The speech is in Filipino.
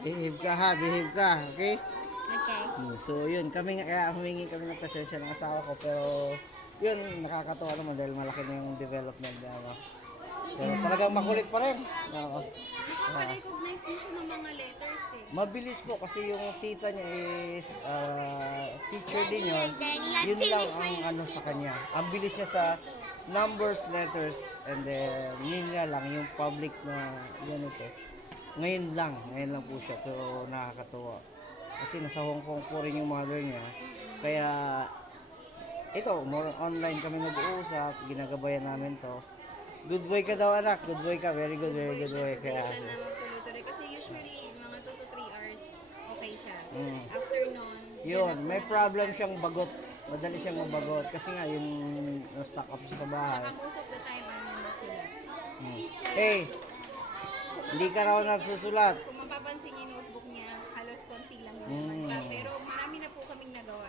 Behave ka ha, behave ka, okay? Okay. So yun, kaya humingi kami ng presensya ng asawa ko, pero yun, nakakatuwa naman dahil malaki na yung development na ano. Pero talagang makulit pa rin. Oo. Ah, Nakaka-recognize din siya ng mga letters eh. mabilis po kasi yung tita niya is teacher din yun. Yun lang ang ano sa kanya. Ang bilis niya sa numbers, letters, and then yun nga lang yung public na ganito. Ngayon lang po siya. Pero nakakatuwa. Kasi nasa Hong Kong po rin yung mother niya. Kaya ito, more online kami nag-uusap, ginagabayan namin to. Good boy ka daw anak, good boy ka, very good boy. Kaya, Sana magtuloy-tuloy. Kasi usually, mga 2 to 3 hours, okay siya. mm. After nun, Yun, may problem siyang bagot. Madali siyang mabagot. Kasi nga, yung na-stuck up siya sa bahay. Saka most of the time, ano na sila. Mm. Hey, hindi ka raw nagsusulat. Kung mapapansin niyo yung notebook niya, halos konti lang yung Mm. naman pa. Pero marami na po kaming nagawa